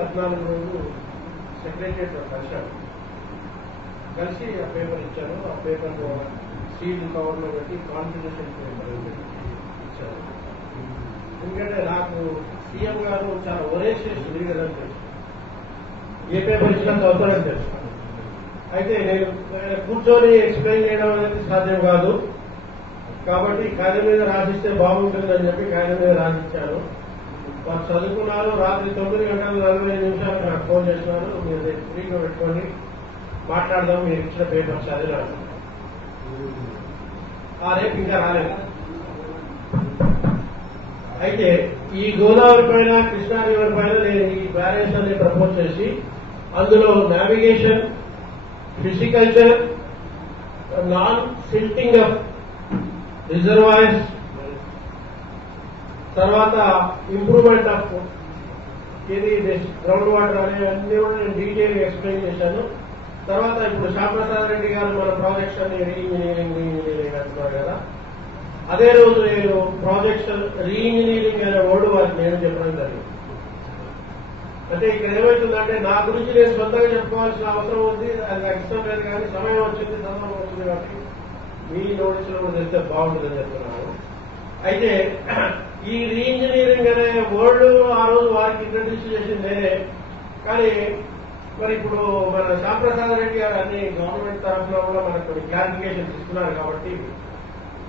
14 రోజు సెక్రటరియట్ కలిశాను. కలిసి ఆ పేపర్ ఇచ్చాను. ఆ పేపర్ సీల్ కవర్లో పెట్టి కాన్ఫిడెన్షియల్ పేపర్ ఇచ్చాను. ఎందుకంటే నాకు సీఎం గారు చాలా ఒరేషియస్ లీడర్ అని తెలుసు. ఏ పేపర్ ఇచ్చినంత అవసరం తెలుసు. అయితే నేను కూర్చొని ఎక్స్ప్లెయిన్ చేయడం అనేది సాధ్యం కాదు. కాబట్టి కాగితం మీద రాసిస్తే బాగుంటుందని చెప్పి కాగితం మీద రాసిచ్చాను. వారు చదువుకున్నారు. రాత్రి 9:45 నాకు ఫోన్ చేస్తున్నారు. మీరు ఫ్రీగా పెట్టుకొని మాట్లాడదాం, మీరు ఇచ్చిన పేపర్ చదివాను. ఆ రేపు ఇంకా రాలేదు. అయితే ఈ గోదావరి పైన, కృష్ణా రివర్ పైన నేను ఈ బ్యారేజ్ అని ప్రపోజ్ చేసి అందులో navigation, pisciculture, non silting of reservoirs, తర్వాత ఇంప్రూవ్మెంట్ ఆఫ్ ఇది గ్రౌండ్ వాటర్ అనేవన్నీ కూడా నేను డీటెయిల్ ఎక్స్ప్లెయిన్ చేశాను. తర్వాత ఇప్పుడు శ్యామప్రసాద్ రెడ్డి గారు మన ప్రాజెక్ట్స్ అన్ని రీఇంజనీరింగ్ అంటున్నారు కదా, అదే రోజు నేను ప్రాజెక్ట్స్ రీఇంజనీరింగ్ అనే వర్డ్ వారికి నేను చెప్పడం జరిగింది. అంటే ఇక్కడ ఏమవుతుందంటే నా గురించి నేను సొంతంగా చెప్పుకోవాల్సిన అవసరం ఉంది. అది నాకు ఇష్టం లేదు, కానీ సమయం వచ్చింది, సందర్భం వచ్చింది కాబట్టి మీ నోటీసులో కూడా తెలిస్తే బాగుంటుందని చెప్తున్నాను. అయితే ఈ రీఇంజనీరింగ్ అనే వర్డ్ ఆ రోజు వారికి ఇంట్రడ్యూస్ చేసింది నేనే. కానీ మరి ఇప్పుడు మన శ్యామప్రసాద్ రెడ్డి గారు అన్ని గవర్నమెంట్ తరఫున కూడా మనకు కొన్ని క్లారిఫికేషన్స్ ఇస్తున్నారు. కాబట్టి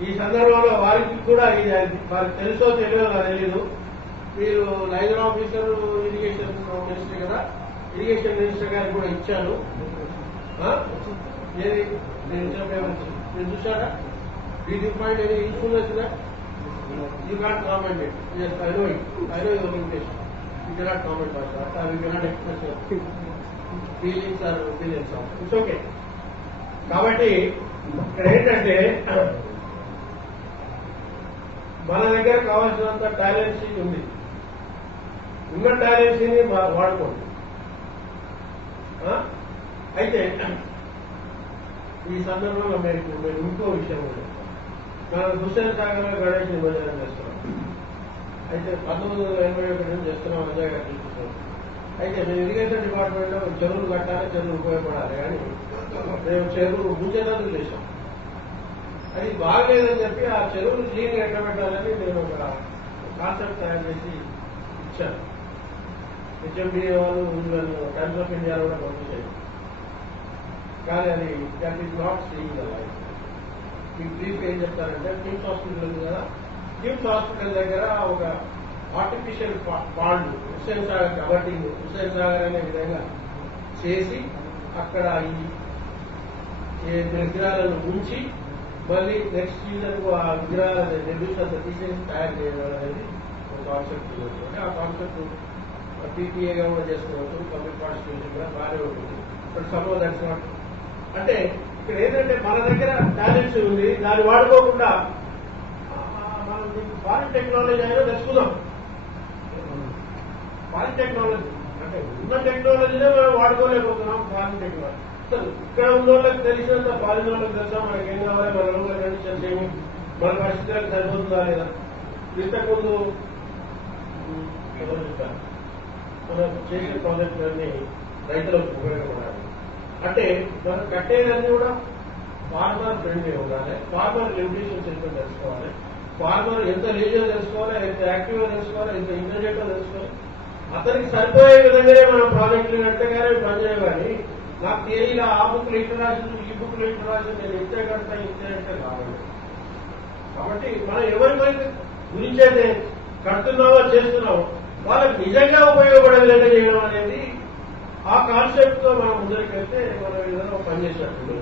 ఈ సందర్భంలో వారికి కూడా ఇది వారికి తెలుసో తెలియదో నాకు తెలీదు. మీరు లైజర్ ఆఫీసర్ ఇరిగేషన్ మినిస్టర్ కదా, ఇరిగేషన్ మినిస్టర్ గారికి కూడా ఇచ్చాను. ఏది నేను ఇచ్చిన పేపర్ మీరు చూసారా? బ్రీతింగ్ పాయింట్ ఏది యూస్ఫుల్నెస్ దా? You can't comment it. Yes, I know it. I know your limitation. You cannot comment on that. You cannot express your feelings or opinions of. It's okay. కాబట్టి ఇక్కడ ఏంటంటే మన దగ్గర కావాల్సినంత టాలెన్సీ ఉంది. ఉన్న టాలెన్సీని వాడుకోండి. అయితే ఈ సందర్భంలో మేము ఇంకో విషయం ఉంది. మనం హుస్సేన్ సాగర్ లో గణేష్ నిమజ్జనం చేస్తున్నాం. అయితే 1981 నుంచి చేస్తున్నాం. అజయ్ గారు చూస్తున్నాం. అయితే మేము ఇరిగేషన్ డిపార్ట్మెంట్ లో చెరువులు కట్టాలి, చెరువులు ఉపయోగపడాలి కానీ మేము చెరువు ముంచేందుకు చేశాం. అది బాగలేదని చెప్పి ఆ చెరువులు క్లీన్ గా ఎట్లా పెట్టాలని నేను ఒక కాన్సెప్ట్ తయారు చేసి ఇచ్చాను. హెచ్ఎండి వాళ్ళు టైమ్స్ ఆఫ్ ఇండియా కూడా పంపించారు. కానీ అది that is not seeing the life. మీకు బ్రీఫ్ ఏం చెప్తారంటే, కిమ్స్ హాస్పిటల్ ఉంది కదా, కిమ్స్ హాస్పిటల్ దగ్గర ఒక ఆర్టిఫిషియల్ పాండ్ హుస్సేన్ సాగర్ కబట్టింగ్ హుస్సేన్ సాగర్ అనే విధంగా చేసి అక్కడ ఈ విగ్రహాలను ఉంచి మళ్ళీ నెక్స్ట్ సీజన్ కు ఆ విగ్రహాల డెబ్యూస్ అంతా తీసేసి తయారు చేయడం అనేది ఒక కాన్సెప్ట్. అంటే ఆ కాన్సెప్ట్ పీపీఏగా కూడా చేసుకోవచ్చు, పబ్లిక్ పార్టిసిపేషన్ కూడా బాగానే ఉంటుంది. But suppose that's not. అంటే ఇక్కడ ఏంటంటే మన దగ్గర టాలెంట్స్ ఉంది, దాన్ని వాడుకోకుండా మనం ఫారిన్ టెక్నాలజీ అయినా తెచ్చుకుందాం. ఫారిన్ టెక్నాలజీ అంటే ఉన్న టెక్నాలజీనే మనం వాడుకోలేకపోతున్నాం. ఫారిన్ టెక్నాలజీ ఇక్కడ ఉన్న వాళ్ళకి తెలిసినంత ఫారిన్ వాళ్ళకి తెలుసా మనకి ఏం కావాలి, మన లోకల్ కండిషన్స్ ఏమి, మన పరిస్థితులకు సరిపోతుందా లేదా. ఇంతకుముందు మనం చేసే ప్రాజెక్టులన్నీ రైతులకు ఉపయోగపడాలి. అంటే మనం కట్టేదన్నీ కూడా ఫార్మర్ ఫ్రెండ్లీ ఉండాలి. ఫార్మర్ లిమిటేషన్స్ ఏంటో తెలుసుకోవాలి. ఫార్మర్ ఎంత లీజర్ తెలుసుకోవాలి, ఎంత యాక్టివ్గా తెలుసుకోవాలి, ఎంత ఇంటెలిజెంట్ గా తెలుసుకోవాలి. అతనికి సరిపోయే విధంగానే మనం ప్రాజెక్టులు కట్టగానే పనిచేయాలి. కానీ నాకు తెలియదు ఆ బుక్లు ఇట్లా రాసింది, ఈ బుక్లు ఇట్లా రాసింది, నేను ఇంతే కడతా ఇంతే అంటే కావాలి. కాబట్టి మనం ఎవరి గురించి అయితే కడుతున్నామో చేస్తున్నామో వాళ్ళకి నిజంగా ఉపయోగపడే విధంగా చేయడం అనేది ఆ కాన్సెప్ట్ తో మనం ముందరికి వెళ్తే మనం ఏదైనా పనిచేసినట్టు.